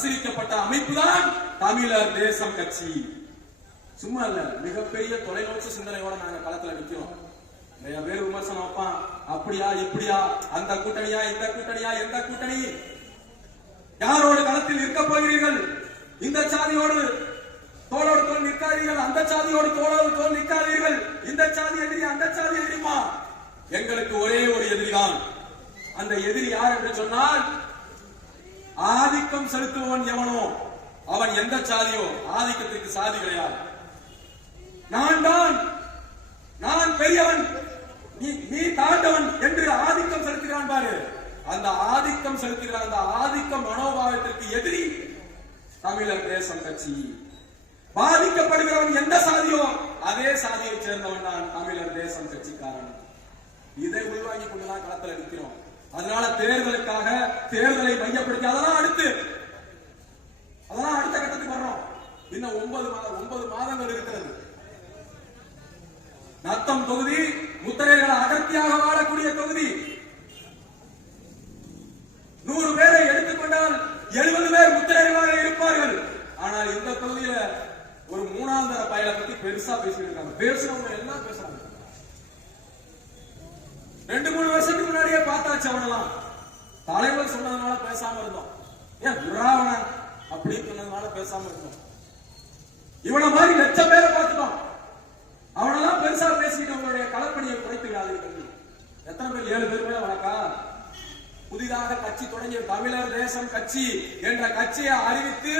பரிசீலிக்கப்பட்ட அமைப்பு தான் தமிழர் தேசம் கட்சி. சும்மா இல்ல மிகப்பெரிய தொலைநோக்கு சிந்தனையோட நாங்க களத்துல நிக்கிறோம். நிறைய பேர் விமர்சனம் வைப்பான் அப்படியா இப்படியா அந்த கூட்டணியா இந்த கூட்டணியா எந்த கூட்டணி? யாரோடு களத்தில் இருக்க போகிறீர்கள்? இந்த சாதியோடு தோளோடு தோல் நிற்காதீர்கள் அந்த சாதியோடு தோளோடு தோல் நிற்காதீர்கள். இந்த சாதி எதிரி அந்த சாதி எதிரிமா எங்களுக்கு ஒரே ஒரு எதிரிதான். அந்த எதிரி யார் என்று சொன்னால் ஆதிக்கம் செலுத்துபவன் எவனோ அவன் எந்த சாதியோ ஆதிக்கத்திற்கு சாதி கிடையாது. நான் தான் நான் பெரியவன். நீ நீ தாண்டவன் என்று ஆதிக்கம் செலுத்துகிறான் பாரு. அந்த ஆதிக்கம் செலுத்துகிற அந்த ஆதிக்க மனோபாவத்திற்கு எதிரி தமிழர் தேசம் கட்சி. பாதிக்கப்படுகிறவன் எந்த சாதியோ அதே சாதியை சேர்ந்தவன் தான் தமிழர் தேசம் கட்சிக்காரன். இதை உள்வாங்கி கொண்டுதான் களத்தில் நிற்கிறோம். அதனால தேர்தலுக்காக தேர்தலை மையப்படுத்தி அதெல்லாம் அடுத்து. அதெல்லாம் அடுத்த கட்டத்துக்கு வர்றோம். இன்னும் ஒன்பது மாதம் ஒன்பது மாதங்கள் இருக்கிறது. நத்தம் தொகுதி முத்திரைகளை அடர்த்தியாக வாழக்கூடிய தொகுதி நூறு பேரை எடுத்துக்கொண்டால் எழுபது பேர் முத்திரைகளாக இருப்பார்கள் ஆனால் இந்த தொகுதியில ஒரு மூணாம் தர பயலை பத்தி பெருசா பேசிட்டு இருக்காங்க பேசுறவங்க எல்லாம் பேசுறாங்க ரெண்டு மூணு வருஷத்துக்கு முன்னாடியே பண்ணலாம் தலைவர் சொன்னதுனால பேசாம இருந்தோம். ஏன் துராவணன் அப்படின்னு சொன்னதுனால பேசாம இருந்தோம். இவனை மாதிரி லட்சம் பேரை பார்த்துட்டோம். அவனெல்லாம் பெருசா பேசிட்டு அவங்களுடைய களப்பணியை குறைத்து விடாதீர்கள் எத்தனை பேர்? ஏழு பேர் மேல வழக்கா? புதிதாக கட்சி தொடங்கிய தமிழர் தேசம் கட்சி என்ற கட்சியை அறிவித்து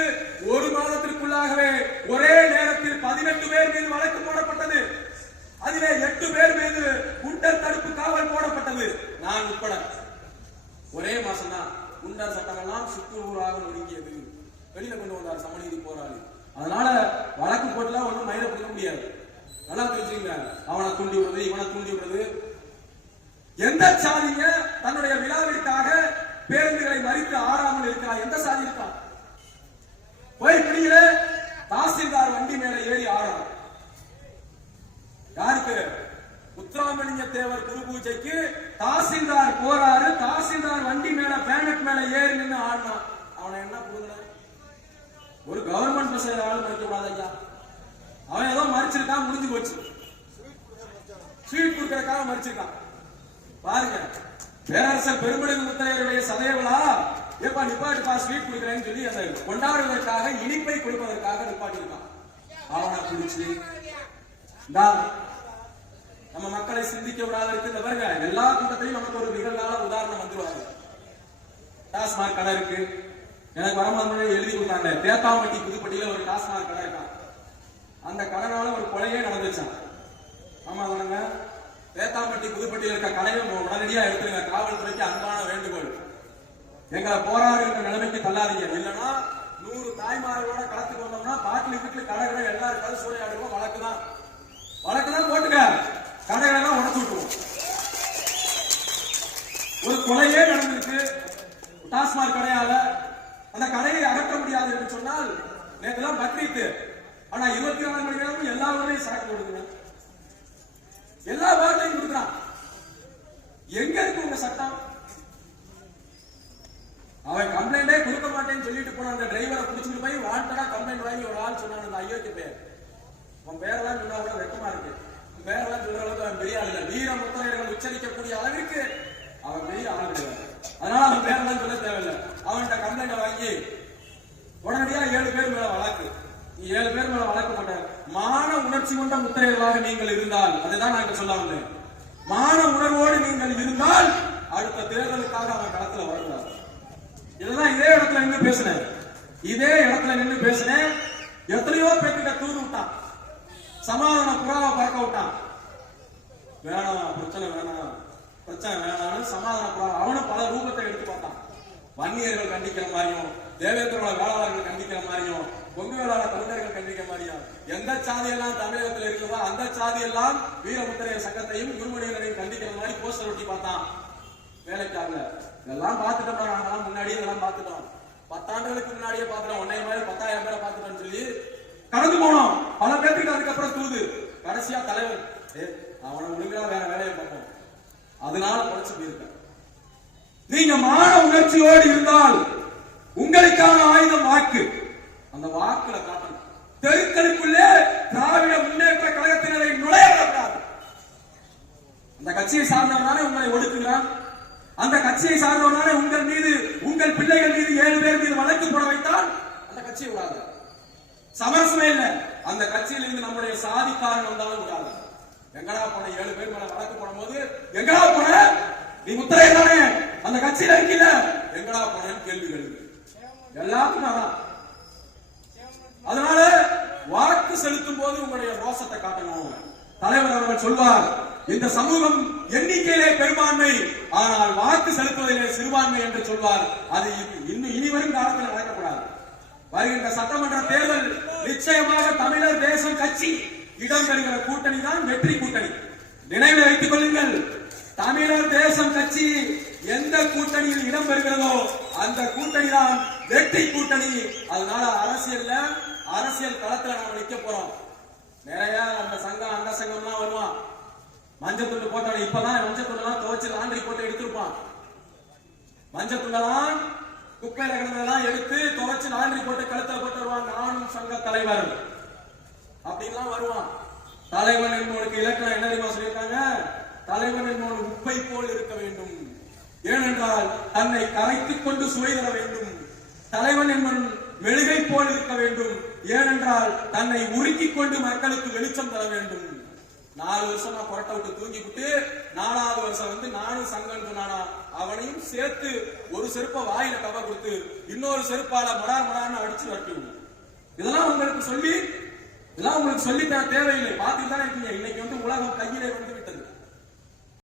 ஒரு மாதத்திற்குள்ளாகவே ஒரே நேரத்தில் போட்டுலாம் பிடிக்க முடியாது. நல்லா தெரிஞ்சுங்க அவனை தூண்டி விடுறது இவனை தூண்டி விடுறது. எந்த சாதிங்க தன்னுடைய விழாவிற்காக பேருந்துகளை மறித்து ஆறாமல் இருக்கிறார் எந்த சாதி இருக்கான் போய் பிடியில தாசில்தார் வண்டி மேல ஏறி ஆறாம் யாருக்கு முத்துராமலிங்க தேவர் குரு பூஜைக்கு தாசில்தார் போறாரு. தாசில்தார் வண்டி மேல பேனட் மேல ஏறி நின்று ஆடினான் அவனை என்ன புடுங்கின ஒரு கவர்மெண்ட் பஸ் ஆளுநர் மறிக்க கூடாது ஐயா. அவன் ஏதோ மறிச்சிருக்கான் முடிஞ்சு போச்சு. ஸ்வீட் கொடுக்கறக்காக மறிச்சிருக்கான். பாருங்க பேரரசர் பெருமளவு முத்தையருடைய சதயவளா ஏப்பா நிப்பாட்டுப்பா ஸ்வீட் கொடுக்குறேன்னு சொல்லி அந்த கொண்டாடுவதற்காக இனிப்பை கொடுப்பதற்காக நிப்பாட்டிருக்கான் அவனை குடிச்சு நம்ம மக்களை சிந்திக்க விடாதற்கு இந்த பாருங்க எல்லா கூட்டத்திலையும் நமக்கு ஒரு நிகழ்நாள உதாரணம் வந்துருவாங்க. டாஸ்மாக் கடை இருக்கு. எனக்கு வரமாதிரி எழுதி கொடுத்தாங்க. தேத்தாம்பட்டி புதுப்பட்டியில ஒரு டாஸ்மாக் கடை இருக்கான். அந்த கடனால ஒரு கொலையே நடந்துச்சான் ஆமா தானுங்க? பேத்தாம்பட்டி புதுப்பட்டியில் இருக்க கடையை உடனடியா எடுத்துருங்க. காவல்துறைக்கு அன்பான வேண்டுகோள். எங்களை போராடுகிற நிலைமைக்கு தள்ளாதீங்க. இல்லைன்னா நூறு தாய்மார்களோட களத்துக்கு வந்தோம்னா பாட்டில் வீட்டுல கடைகளை எல்லாருக்காவது சூறையாடுவோம் வழக்கு தான். வழக்கு தான் போட்டுக்க. கடைகளை எல்லாம் உடச்சு விட்டுருவோம். ஒரு கொலையே நடந்திருக்கு. டாஸ்மாக் கடையால. அந்த கடையை அகற்ற முடியாது என்று சொன்னால் நேற்று தான் பக்ரீத்து ஆனா இருபத்தி நாலு மணி நேரமும் எல்லா ஊரையும் சரக்கு கொடுக்குறான் எல்லா பாட்டிலையும் கொடுக்குறான். எங்க இருக்கு உங்க சட்டம்? அவன் கம்ப்ளைண்டே கொடுக்க மாட்டேன்னு சொல்லிட்டு போன அந்த டிரைவரை பிடிச்சிட்டு போய் வாண்டடா கம்ப்ளைண்ட் வாங்கி ஒரு ஆள் சொன்னான். அந்த ஐயோக்கு பேர். உன் பேரெல்லாம் சொன்னா கூட வெக்கமா இருக்கு. பேரெல்லாம் சொல்ற அளவுக்கு அவன் பெரிய ஆள் வீர முத்தரையர்கள் உச்சரிக்கக்கூடிய அளவிற்கு அவன் பெரிய ஆள் கிடையாது அதனால அவன் பேரெல்லாம் சொல்ல தேவையில்லை. அவன்கிட்ட கம்ப்ளைண்ட் வாங்கி உடனடியா ஏழு பேர் மேல ஏழு பேர் மேல வழக்கு போட்ட மான உணர்ச்சி கொண்ட முத்திரைகளாக நீங்கள் இருந்தால் அதுதான் நான் சொல்ல வந்தேன். மான உணர்வோடு நீங்கள் இருந்தால் அடுத்த தேர்தலுக்காக அவன் களத்துல வரக்கூடாது இதெல்லாம் இதே இடத்துல நின்று பேசினேன். இதே இடத்துல நின்று பேசினேன். எத்தனையோ பேர்கிட்ட தூது விட்டான். சமாதான புறாவை பறக்க விட்டான். வேணாம் பிரச்சனை வேணாம். பிரச்சனை வேணாம்னு சமாதான புறா அவனும் பல ரூபத்தை எடுத்து பார்த்தான். வன்னியர்கள் கண்டிக்கிற மாதிரியும் தேவேந்திரோட வேளாளர்கள் கண்டிக்கிற மாதிரியும் கொங்கு வேளாள தமிழர்கள் கண்டிக்கிற மாதிரியும் எந்த சாதியெல்லாம் தமிழகத்தில் இருக்கிறதோ அந்த சாதியெல்லாம் வீரமுத்திரையர் சங்கத்தையும் குருமணியர்களையும் கண்டிக்கிற மாதிரி போஸ்டர் ஒட்டி பார்த்தான் வேலைக்காக இதெல்லாம் பார்த்துட்டோம் நாங்கெல்லாம் முன்னாடியே இதெல்லாம் பார்த்துட்டோம். பத்தாண்டுகளுக்கு முன்னாடியே பார்த்துட்டோம். ஒன்னே மாதிரி பத்தாயிரம் பேரை பார்த்துட்டோம்னு சொல்லி கடந்து போனோம். பல பேருக்கு அதுக்கப்புறம் தூது. கடைசியா தலைவர் அவனை ஒழுங்கா வேற வேலையை பார்ப்போம். அதனால குறைச்சு போயிருக்கேன். நீங்க மான உணர்ச்சியோடு இருந்தால் உங்களுக்கான ஆயுதம் வாக்கு அந்த வாக்குல காட்டணும். தெருக்களுக்குள்ளே திராவிட முன்னேற்ற கழகத்தினரை நுழைய விடக்கூடாது அந்த கட்சியை சார்ந்தவனாலே உங்களை ஒடுக்குகிறான். அந்த கட்சியை சார்ந்தவனாலே உங்கள் மீது உங்கள் பிள்ளைகள் மீது ஏழு பேர் மீது வழக்கு போட வைத்தால் அந்த கட்சியை விடாது. சமரசமே இல்லை. அந்த கட்சியில இருந்து நம்முடைய சாதிக்காரன் வந்தாலும் விடாது. எங்கடா போன ஏழு பேர் மேல வழக்கு போடும்போது எங்கடா போன? நீ முத்திரை தானே அந்த கட்சியில இருக்கீல எங்கடா போனேன்னு கேள்வி கேளுங்க. எல்லாத்துக்கும் அதான். அதனால வாக்கு செலுத்தும் போது உங்களுடைய ரோசத்தை காட்டணும். தலைவர் அவர்கள் சொல்வார் இந்த சமூகம் எண்ணிக்கையிலே பெரும்பான்மை ஆனால் வாக்கு செலுத்துவதிலே சிறுபான்மை என்று சொல்வார். அது இனி- இன்னும் இனிவரும் காலத்தில் நடக்கக்கூடாது. வருகின்ற சட்டமன்ற தேர்தல் நிச்சயமாக தமிழர் தேசம் கட்சி இடம் பெறுகிற கூட்டணி தான் வெற்றி கூட்டணி. நினைவில் வைத்துக் கொள்ளுங்கள் தமிழர் தேசம் கட்சி எந்த கூட்டணியில் இடம் பெறுகிறதோ அந்த கூட்டணி தான் வெற்றி கூட்டணி. அதனால அரசியல்ல அரசியல் களத்துல நாம நிக்க போறோம். நிறைய அந்த சங்கம் அந்த சங்கம்லாம் வருவான் மஞ்சள் துண்டு போட்டவன் இப்பதான் மஞ்சள் துண்டெல்லாம் துவச்சு லாண்டரி போட்டு எடுத்திருப்பான். மஞ்சள் துண்டெல்லாம் குப்பையில கிடந்ததெல்லாம் எடுத்து துவச்சு லாண்டரி போட்டு கழுத்துல போட்டு வருவான் நானும் சங்க தலைவர். அப்படின்லாம் வருவான். தலைவன் என்பவனுக்கு இலக்கணம் என்ன தெரியுமா சொல்லியிருக்காங்க? தலைவன் என்பவன் உப்பை போல் இருக்க வேண்டும். ஏனென்றால் தன்னை கரைத்துக் கொண்டு சுவை தர வேண்டும். தலைவன் என்பன் மெழுகை போல் இருக்க வேண்டும். ஏனென்றால் தன்னை உருக்கிக் கொண்டு மக்களுக்கு வெளிச்சம் தர வேண்டும். நாலு வருஷம் நான் புரட்ட விட்டு தூங்கி விட்டு நாலாவது வருஷம் வந்து நானும் சங்கன் சொன்னானா அவனையும் சேர்த்து ஒரு செருப்ப வாயில கவ கொடுத்து இன்னொரு செருப்பால மடா மடான்னு அடிச்சு வரட்டி இதெல்லாம் உங்களுக்கு சொல்லி இதெல்லாம் உங்களுக்கு சொல்லி தேவையில்லை. பார்த்துட்டு தானே இருக்கீங்க. இன்னைக்கு வந்து உலகம் கையிலே வந்து